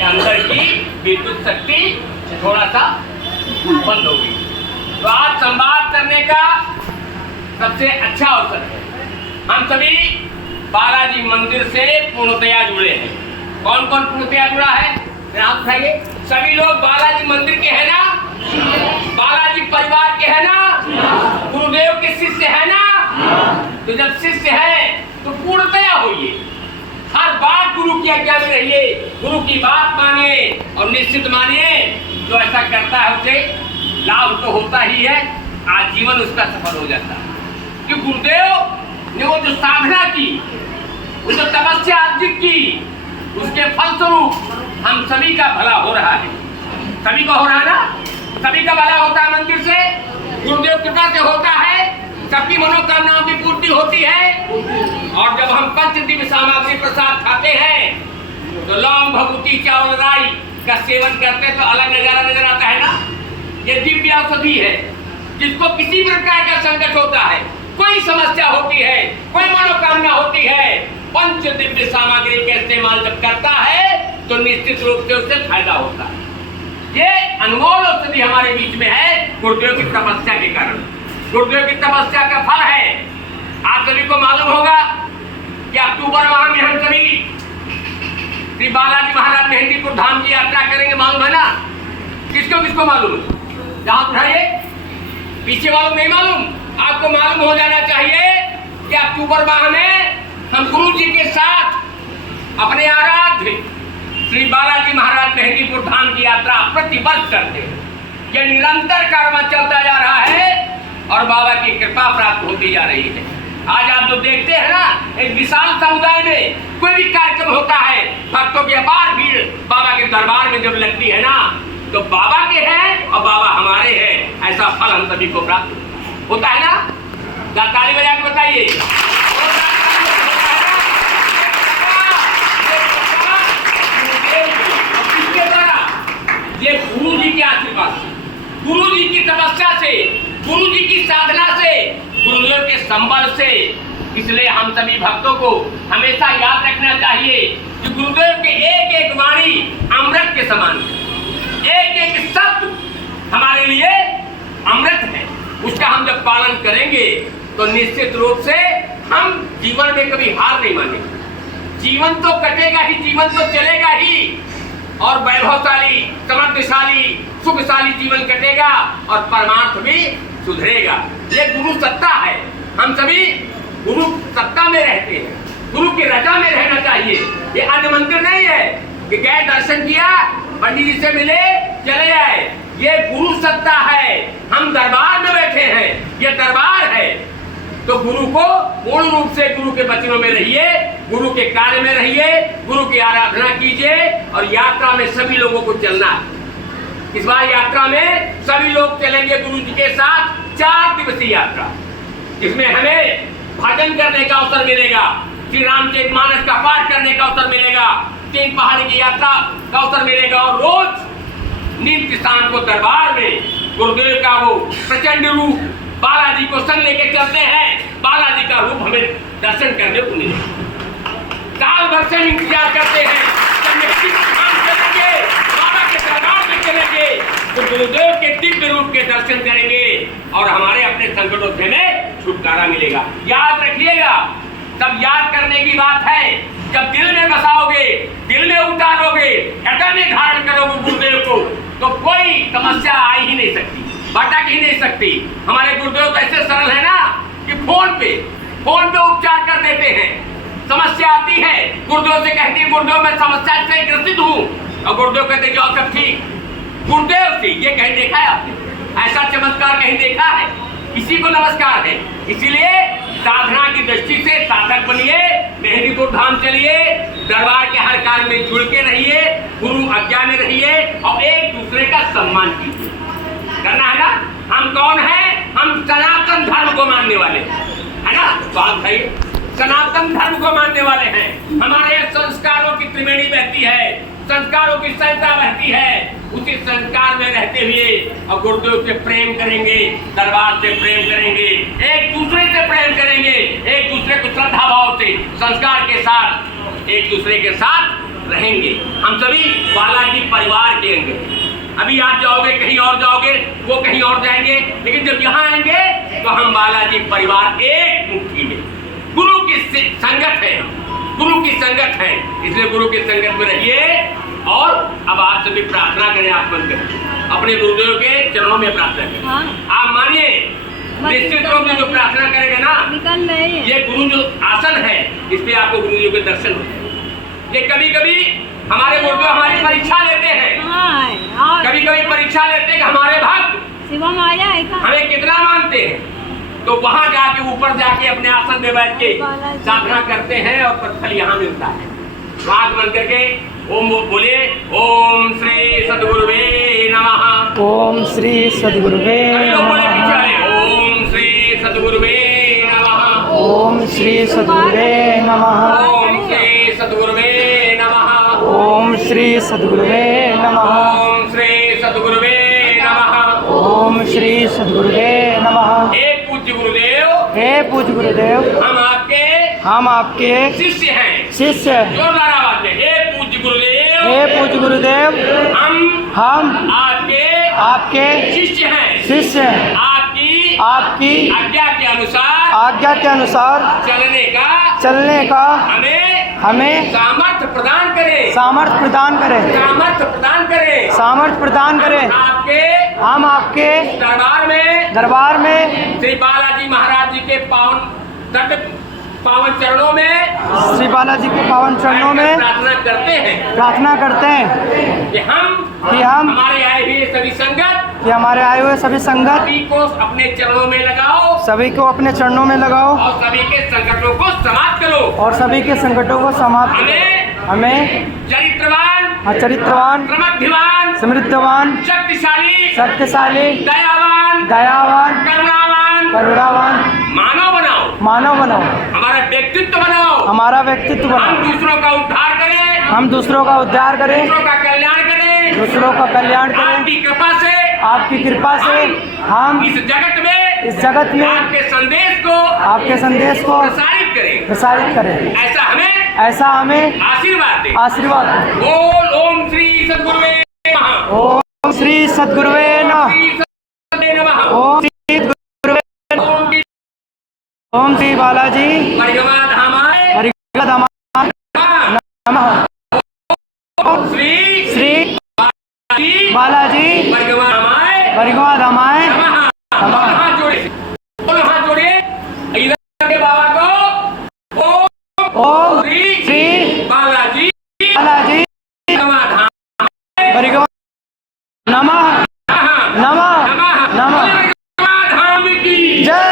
कि अंदर की विद्युत शक्ति थोड़ा सा बंद हो गई। तो आज संवाद करने का सबसे अच्छा अवसर है। हम सभी बालाजी मंदिर से पूर्णतया जुड़े हैं। कौन कौन पूर्णतया जुड़ा है? आप उठाइए। सभी लोग बालाजी मंदिर के हैं ना? बालाजी परिवार के हैं ना? गुरुदेव के शिष्य है ना? तो जब शिष्य है तो पूर्णतया होइए। हर बात गुरु की आज्ञा में रहिए, गुरु की बात मानिए और निश्चित मानिए जो ऐसा करता है उसे लाभ तो होता ही है, आजीवन उसका सफल हो जाता है। कि गुरुदेव ने वो जो साधना की, वो जो तपस्या अर्जित की, उसके फलस्वरूप हम सभी का भला हो रहा है। सभी का हो रहा है ना? सभी का भला होता है मंदिर से, गुरुदेव कृपा से होता है, सबकी मनोकामनाओं की पूर्ति होती है। और जब हम पंच दिव्य सामग्री प्रसाद खाते हैं तो लौंग भभूति चावल राई का सेवन करते हैं तो अलग नजारा नजर आता है ना। ये दिव्य औषधि है। जिसको किसी प्रकार का संकट होता है, कोई समस्या होती है, कोई मनोकामना होती है, पंच दिव्य सामग्री का इस्तेमाल जब करता है तो निश्चित रूप से उससे फायदा होता है। ये अनमोल औषधि हमारे बीच में है गुरुदेव की तपस्या के कारण। गुरुदेव की तपस्या का फल है। आप सभी को मालूम होगा कि अक्टूबर माह में हम सभी श्री बालाजी महाराज मेहंदीपुर धाम की यात्रा करेंगे। मालूम है ना? किसको किसको मालूम है? जहां उठाइए। पीछे वालों नहीं मालूम? आपको मालूम हो जाना चाहिए कि अक्टूबर माह में हम गुरु जी के साथ अपने आराध्य श्री बालाजी महाराज मेहंदीपुर धाम की यात्रा प्रतिवर्ष करते हैं। यह निरंतर कारवां चलता जा रहा है और बाबा की कृपा प्राप्त होती जा रही है। आज आप जो देखते हैं ना, एक विशाल समुदाय में कोई भी कार्यक्रम होता है, भक्तों की अपार भीड़ बाबा के दरबार में जब लगती है ना, तो बाबा के हैं और बाबा हमारे हैं, ऐसा फल हम सभी को प्राप्त होता है ना। ताली बजा के बताइए। ये गुरु जी के आशीर्वाद से, गुरु जी की तपस्या से, गुरु जी की साधना से, गुरुदेव के संबल से। इसलिए हम सभी भक्तों को हमेशा याद रखना चाहिए कि गुरुदेव के एक एक वाणी अमृत के समान है। एक एक शब्द हमारे लिए अमृत है। उसका हम जब पालन करेंगे तो निश्चित रूप से हम जीवन में कभी हार नहीं मानेंगे। जीवन तो कटेगा ही, जीवन तो चलेगा ही और वैभवशाली, समृद्धशाली, सुखशाली जीवन कटेगा और परमार्थ भी सुधरेगा। ये गुरु सत्ता है। हम सभी गुरु सत्ता में रहते हैं, गुरु की रजा में रहना चाहिए। ये अन्य मंदिर नहीं है कि गए दर्शन किया, पंडित जी से मिले, चले आए। ये गुरु सत्ता है। हम दरबार में बैठे हैं, ये दरबार है। तो गुरु को पूर्ण रूप से गुरु के वचनों में रहिए, गुरु के कार्य में रहिए, गुरु की आराधना कीजिए और यात्रा में सभी लोगों को चलना है। इस बार यात्रा में सभी लोग चलेंगे गुरु जी के साथ। 4 दिवसीय यात्रा, इसमें हमें भजन करने का अवसर मिलेगा, श्री रामचरितमानस का पाठ करने का अवसर मिलेगा, 3 पहाड़ी की यात्रा का अवसर मिलेगा और रोज नीम किसान को दरबार में गुरुदेव का वो प्रचंड रूप बालाजी को संग लेके चलते हैं। बालाजी का रूप हमें दर्शन करने को मिलेगा। साल भर से इंतजार करते हैं चलेंगे, बाबा के दरबार में चलेंगे तो गुरुदेव के दिव्य रूप के दर्शन करेंगे और हमारे अपने संकटों से हमें छुटकारा मिलेगा। याद रखिएगा, तब याद करने की बात है जब दिल में बसाओगे, दिल में उतारोगे, हृदय में धारण करोगे गुरुदेव को, तो कोई समस्या आ ही नहीं सकती, भटक ही नहीं सकती। हमारे गुरुदेव तो ऐसे सरल है ना कि फोन पे उपचार कर देते हैं। समस्या आती है, गुरुदेव से कहती है गुरुदेव मैं समस्या से ग्रसित हूँ, और गुरुदेव कहते जाओ सब ठीक। गुरुदेव से ये कहीं देखा है आपने? ऐसा चमत्कार कहीं देखा है? इसी को नमस्कार है। इसीलिए साधना की दृष्टि से साधक बनिए, मेहंदीपुर धाम चलिए, दरबार के हर कार्य में जुड़ के रहिए, गुरु आज्ञा में रहिए और एक दूसरे का सम्मान कीजिए। करना है ना? हम कौन हैं? हम सनातन धर्म को मानने वाले है ना। तो आप भाई सनातन धर्म को मानने वाले हैं। हमारे संस्कारों की त्रिवेणी बहती है, संस्कारों की संहिता बहती है। उसी संस्कार में रहते हुए और गुरुदेव से प्रेम करेंगे, दरबार से प्रेम करेंगे, एक दूसरे से प्रेम करेंगे, एक दूसरे को श्रद्धा भाव से संस्कार के साथ एक दूसरे के साथ रहेंगे। हम सभी बालाजी परिवार के अंग हैं। अभी आप जाओगे कहीं और जाओगे, वो कहीं और जाएंगे, लेकिन जब यहाँ आएंगे तो हम बालाजी परिवार एक मुट्ठी में। गुरु की संगत है, गुरु की संगत है, इसलिए गुरु की संगत में रहिए। और अब आप सभी प्रार्थना करें, आप बंद करें, अपने गुरुदेव के चरणों में प्रार्थना करें। हाँ। आप मानिए निश्चित रूप में जो प्रार्थना करेंगे ना, निकल रहे हैं। ये गुरु जो आसन है इस पे आपको गुरुदेव के दर्शन होते हैं। ये कभी कभी हमारे गुरुदेव हमारी परीक्षा लेते हैं, हाँ, कभी कभी परीक्षा लेते हैं कि हमारे भक्त शिवम आया है क्या? हमें कितना मानते हैं। तो वहां जाके ऊपर जाके अपने आसन में बैठ के साधना करते हैं और प्रतिफल यहाँ मिलता है। आँख बंद करके ओम बोले, ओम श्री सद्गुरुवे नमः। ओम श्री सद्गुरुवे सभी लोग बोले पीछे नमः। वाले, ओम श्री सद्गुरुवे नमः। ओम श्री सद्गुरुवे नमः। ओम श्री सद्गुरुवे नमः। ओम श्री सद्गुरुवे नमः। ओम श्री सद्गुरुवे नमः। ओम श्री सद्गुरुवे नमः। हे पूज्य गुरुदेव, हे पूज्य गुरुदेव, हम आपके शिष्य हैं। शिष्य जोरदार आवाज में, हे पूज्य गुरुदेव, हे पूज्य गुरुदेव, हम आपके शिष्य हैं। शिष्य हैं। आपकी आज्ञा के अनुसार चलने का हमें सामर्थ्य प्रदान करें। सामर्थ्य प्रदान करें। हम आपके दरबार में श्री बालाजी महाराज जी के पावन चरणों में, श्री बालाजी के पावन चरणों में प्रार्थना करते हैं कि हम हमारे आए हुए सभी संगत, हमारे आए हुए सभी संगत सभी को अपने चरणों में लगाओ, सभी को अपने चरणों में लगाओ और सभी के संकटों को समाप्त करो। और सभी के संकटों को समाप्त करो। हमें चरित्रवान, समृद्धिवान, समृद्धवान, शक्तिशाली, दयावान, करुणावान मानव बनाओ। हमारा व्यक्तित्व बनाओ। हमारा व्यक्तित्व बनाओ। हम दूसरों का उद्धार करें, हम दूसरों का उद्धार करें, दूसरों का कल्याण करें, दूसरों का कल्याण करें। आपकी कृपा से हम इस जगत में आपके संदेश को प्रसारित करें। ऐसा हमें आशीर्वाद दें। बोल ओम श्री सद्गुरुवे नमः। ओम श्री सद्गुरुवे नमः। ओम श्री सद्गुरुवे नमः। ओम श्री बालाजी परिगमा धामाय नमः। श्री बालाजी परिगमा धामाय नमः। हाथ जोड़िए इधर के बाबा को। ओम श्री बालाजी परिगमा नमः नमः नमः। धाम की जय।